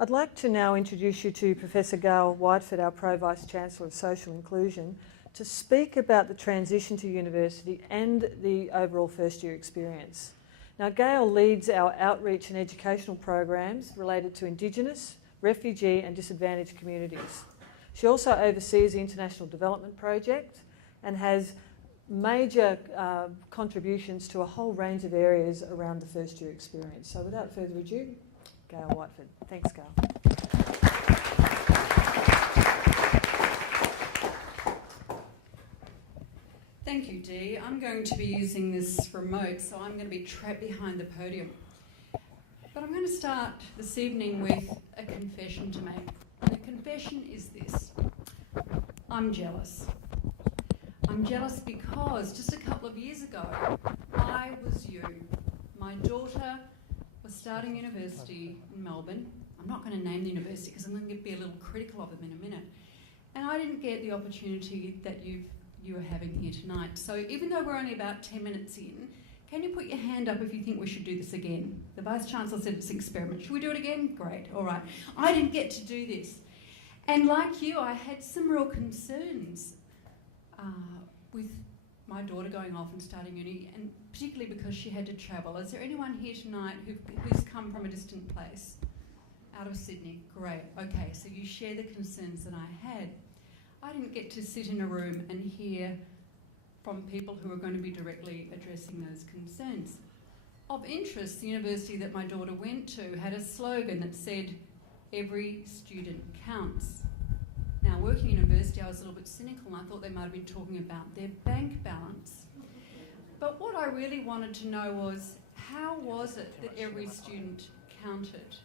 I'd like to now introduce you to Professor Gail Whiteford, our Pro-Vice-Chancellor of Social Inclusion, to speak about the transition to university and the overall first year experience. Now, Gail leads our outreach and educational programs related to indigenous, refugee and disadvantaged communities. She also oversees the International Development Project and has major contributions to a whole range of areas around the first year experience. So without further ado, Gail Whiteford. Thanks, Gail. Thank you, Dee. I'm going to be using this remote, so I'm going to be trapped behind the podium. But I'm going to start this evening with a confession to make. And the confession is this: I'm jealous. I'm jealous because just a couple of years ago, I was you. My daughter was starting university in Melbourne. I'm not going to name the university because I'm going to be a little critical of them in a minute. And I didn't get the opportunity that you are having here tonight. So even though we're only about 10 minutes in, can you put your hand up if you think we should do this again? The Vice-Chancellor said it's an experiment. Should we do it again? Great, all right. I didn't get to do this. And like you, I had some real concerns with my daughter going off and starting uni, and particularly because she had to travel. Is there anyone here tonight who's come from a distant place? Out of Sydney? Great, okay, so you share the concerns that I had. I didn't get to sit in a room and hear from people who were going to be directly addressing those concerns. Of interest, the university that my daughter went to had a slogan that said, "Every student counts." Now, working in university, I was a little bit cynical and I thought they might have been talking about their bank balance. But what I really wanted to know was, how was it that every student counted?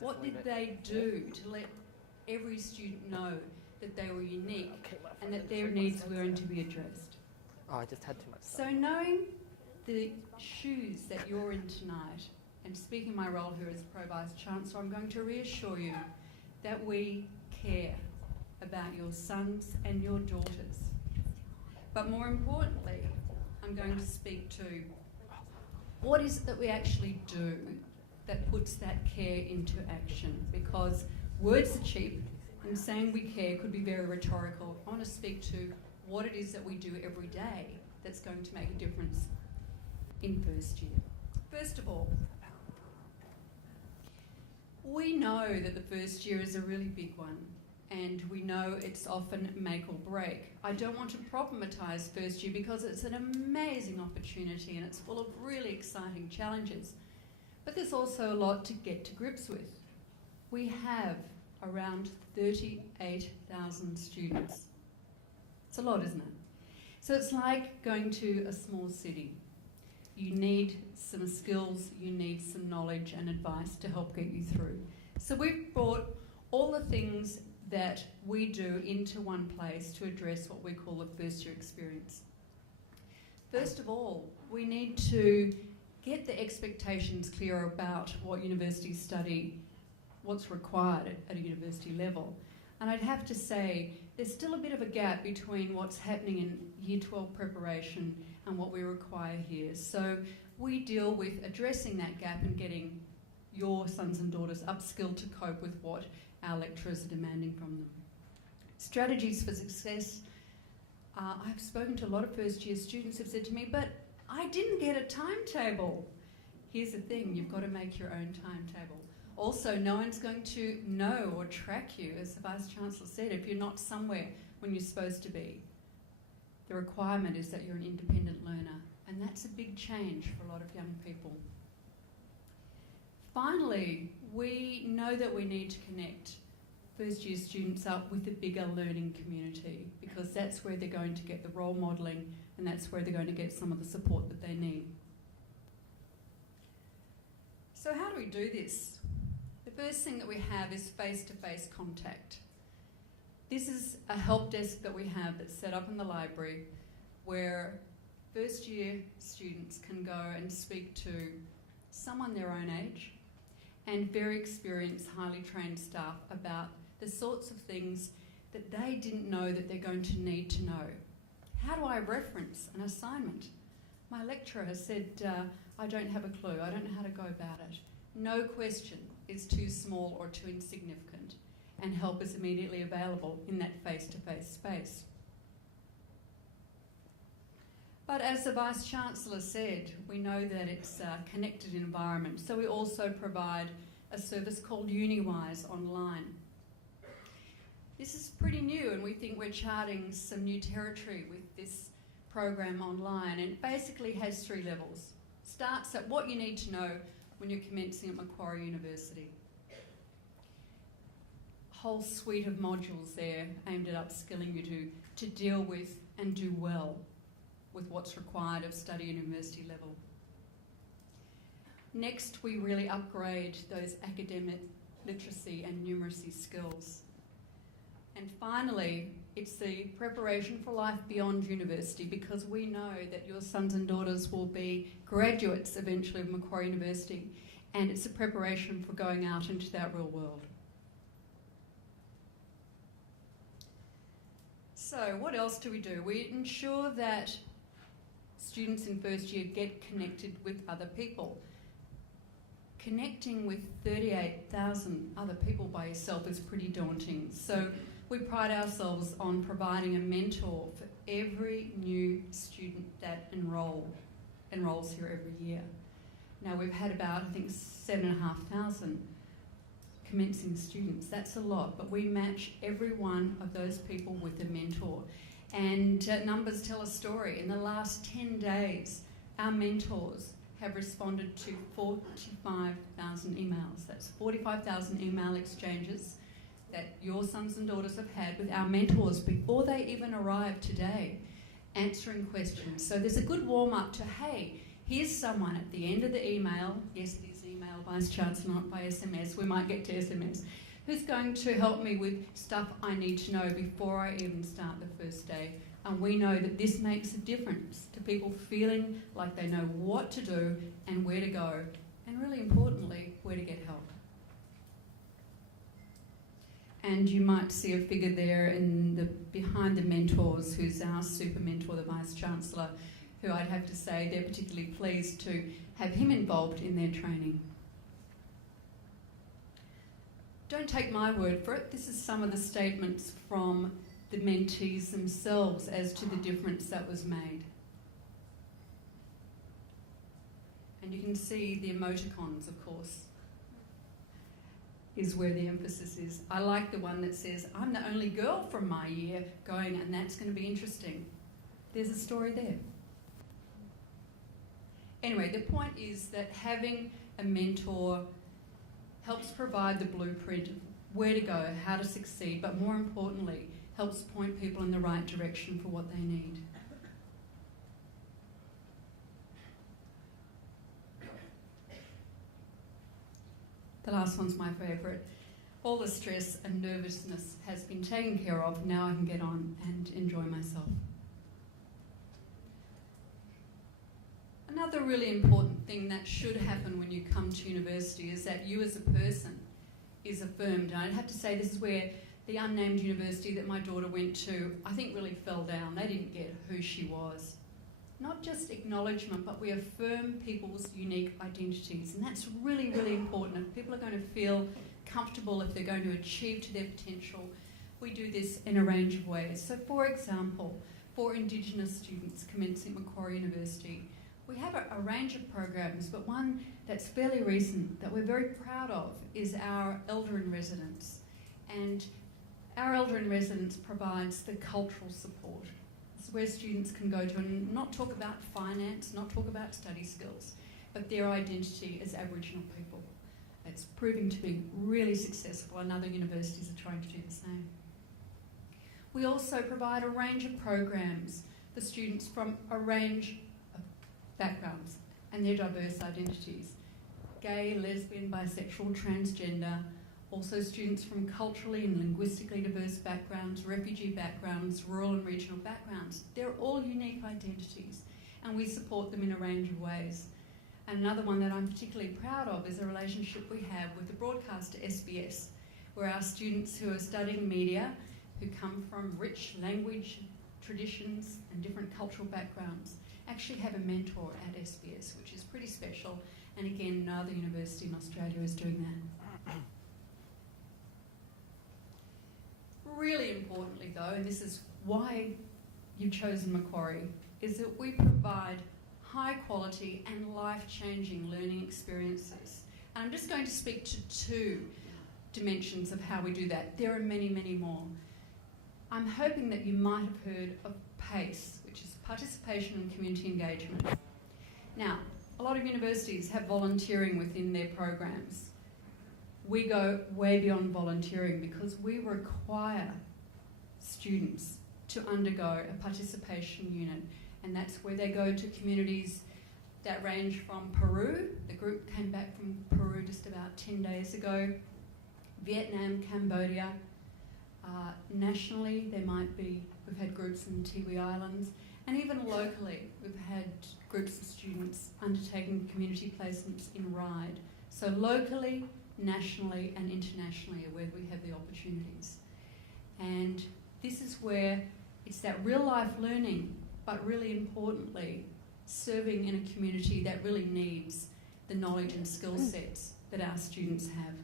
What did they do to let every student know that they were unique and that their needs were going to be addressed? Oh, I just had too much stuff. So knowing the shoes that you're in tonight, and speaking my role here as Pro-Vice-Chancellor, I'm going to reassure you that we care about your sons and your daughters. But more importantly, I'm going to speak to what is it that we actually do that puts that care into action, because words are cheap and saying we care could be very rhetorical. I want to speak to what it is that we do every day that's going to make a difference in first year. First of all, we know that the first year is a really big one, and we know it's often make or break. I don't want to problematise first year because it's an amazing opportunity and it's full of really exciting challenges. But there's also a lot to get to grips with. We have around 38,000 students. It's a lot, isn't it? So it's like going to a small city. You need some skills, you need some knowledge and advice to help get you through. So we've brought all the things that we do into one place to address what we call the first year experience. First of all, we need to get the expectations clear about what universities study, what's required at a university level. And I'd have to say there's still a bit of a gap between what's happening in Year 12 preparation and what we require here. So we deal with addressing that gap and getting your sons and daughters upskilled to cope with what our lecturers are demanding from them. Strategies for success. I've spoken to a lot of first year students who've said to me, but I didn't get a timetable. Here's the thing, you've got to make your own timetable. Also, no one's going to know or track you, as the Vice-Chancellor said, if you're not somewhere when you're supposed to be. The requirement is that you're an independent learner, and that's a big change for a lot of young people. Finally, we know that we need to connect first year students up with the bigger learning community, because that's where they're going to get the role modelling and that's where they're going to get some of the support that they need. So how do we do this? The first thing that we have is face-to-face contact. This is a help desk that we have that's set up in the library where first year students can go and speak to someone their own age and very experienced, highly trained staff about the sorts of things that they didn't know that they're going to need to know. How do I reference an assignment? My lecturer has said, I don't have a clue, I don't know how to go about it. No question is too small small or too insignificant, and help is immediately available in that face-to-face space. But as the Vice-Chancellor said, we know that it's a connected environment, so we also provide a service called UniWise online. This is pretty new, and we think we're charting some new territory with this program online, and it basically has 3 levels. Starts at what you need to know when you're commencing at Macquarie University. Whole suite of modules there aimed at upskilling you to deal with and do well with what's required of study university level. Next, we really upgrade those academic literacy and numeracy skills. And finally, it's the preparation for life beyond university, because we know that your sons and daughters will be graduates eventually of Macquarie University, and it's a preparation for going out into that real world. So what else do? We ensure that students in first year get connected with other people. Connecting with 38,000 other people by yourself is pretty daunting. So we pride ourselves on providing a mentor for every new student that enrolls here every year. Now we've had about, I think, 7,500 commencing students. That's a lot, but we match every one of those people with a mentor. And numbers tell a story. In the last 10 days, our mentors have responded to 45,000 emails. That's 45,000 email exchanges that your sons and daughters have had with our mentors before they even arrive today, answering questions. So there's a good warm-up to, hey, here's someone at the end of the email, yes, it is email, Vice-Chancellor, not by SMS, we might get to SMS, who's going to help me with stuff I need to know before I even start the first day. And we know that this makes a difference to people feeling like they know what to do and where to go, and really importantly, where to get help. And you might see a figure there behind the mentors, who's our super mentor, the Vice-Chancellor, who I'd have to say they're particularly pleased to have him involved in their training. Don't take my word for it. This is some of the statements from the mentees themselves as to the difference that was made. And you can see the emoticons, of course, is where the emphasis is. I like the one that says, I'm the only girl from my year going, and that's going to be interesting. There's a story there. Anyway, the point is that having a mentor helps provide the blueprint of where to go, how to succeed, but more importantly, helps point people in the right direction for what they need. The last one's my favourite. All the stress and nervousness has been taken care of. Now I can get on and enjoy myself. Another really important thing that should happen when you come to university is that you as a person is affirmed. And I'd have to say this is where the unnamed university that my daughter went to, I think, really fell down. They didn't get who she was. Not just acknowledgement, but we affirm people's unique identities. And that's really, really important. If people are going to feel comfortable, if they're going to achieve to their potential, we do this in a range of ways. So, for example, for indigenous students commencing at Macquarie University, we have a range of programs, but one that's fairly recent that we're very proud of is our Elder in Residence. And our Elder in Residence provides the cultural support. It's where students can go to and not talk about finance, not talk about study skills, but their identity as Aboriginal people. It's proving to be really successful, and other universities are trying to do the same. We also provide a range of programs for students from a range of backgrounds and their diverse identities. Gay, lesbian, bisexual, transgender, also students from culturally and linguistically diverse backgrounds, refugee backgrounds, rural and regional backgrounds. They're all unique identities, and we support them in a range of ways. And another one that I'm particularly proud of is a relationship we have with the broadcaster SBS, where our students who are studying media, who come from rich language traditions and different cultural backgrounds, actually have a mentor at SBS, which is pretty special. And again, no other university in Australia is doing that. really importantly though, and this is why you've chosen Macquarie, is that we provide high quality and life-changing learning experiences. And I'm just going to speak to two dimensions of how we do that. There are many, many more. I'm hoping that you might have heard of PACE, which is Participation and Community Engagement. Now, a lot of universities have volunteering within their programs. We go way beyond volunteering because we require students to undergo a participation unit, and that's where they go to communities that range from Peru. The group came back from Peru just about 10 days ago. Vietnam, Cambodia. Nationally, we've had groups in Tiwi Islands, and even locally, we've had groups of students undertaking community placements in Ryde. So locally, nationally, and internationally are where we have the opportunities. And this is where it's that real life learning, but really importantly, serving in a community that really needs the knowledge and skill sets that our students have.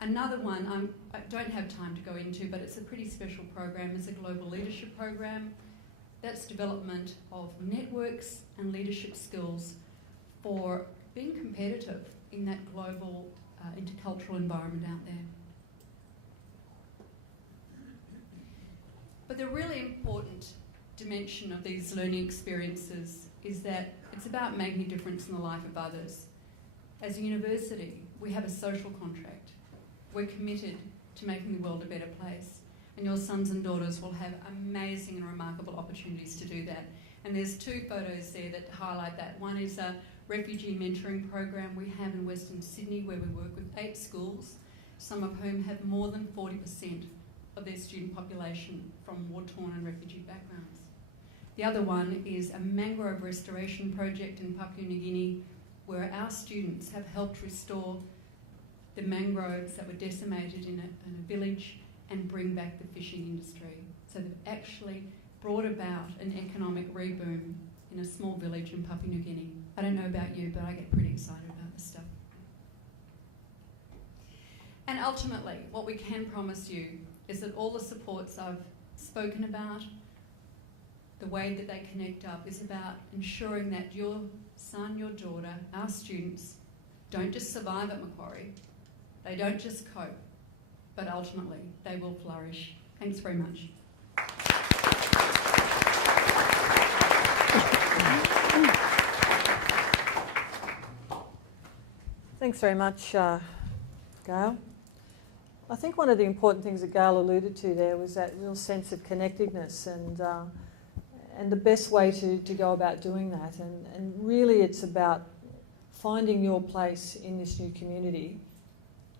Another one I don't have time to go into, but it's a pretty special program, is a global leadership program. That's development of networks and leadership skills for being competitive in that global intercultural environment out there. But the really important dimension of these learning experiences is that it's about making a difference in the life of others. As a university, we have a social contract. We're committed to making the world a better place, and your sons and daughters will have amazing and remarkable opportunities to do that. And there's two photos there that highlight that. One is a refugee mentoring program we have in Western Sydney, where we work with 8 schools, some of whom have more than 40% of their student population from war-torn and refugee backgrounds. The other one is a mangrove restoration project in Papua New Guinea, where our students have helped restore the mangroves that were decimated in a village and bring back the fishing industry. So they've actually brought about an economic reboom in a small village in Papua New Guinea. I don't know about you, but I get pretty excited about this stuff. And ultimately, what we can promise you is that all the supports I've spoken about, the way that they connect up, is about ensuring that your son, your daughter, our students, don't just survive at Macquarie, they don't just cope, but ultimately they will flourish. Thanks very much. Thanks very much, Gail. I think one of the important things that Gail alluded to there was that real sense of connectedness and the best way to go about doing that. And really it's about finding your place in this new community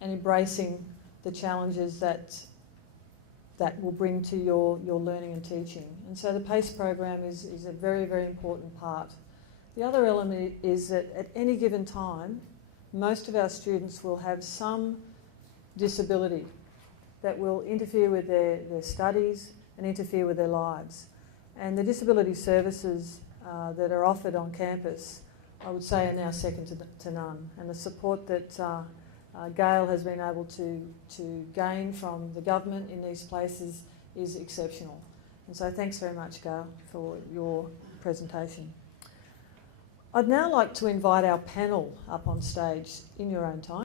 and embracing the challenges that will bring to your learning and teaching. And so the PACE program is a very, very important part. The other element is that at any given time, most of our students will have some disability that will interfere with their studies and interfere with their lives. And the disability services that are offered on campus, I would say, are now second to none. And the support that Gail has been able to gain from the government in these places is exceptional. And so thanks very much, Gail, for your presentation. I'd now like to invite our panel up on stage in your own time.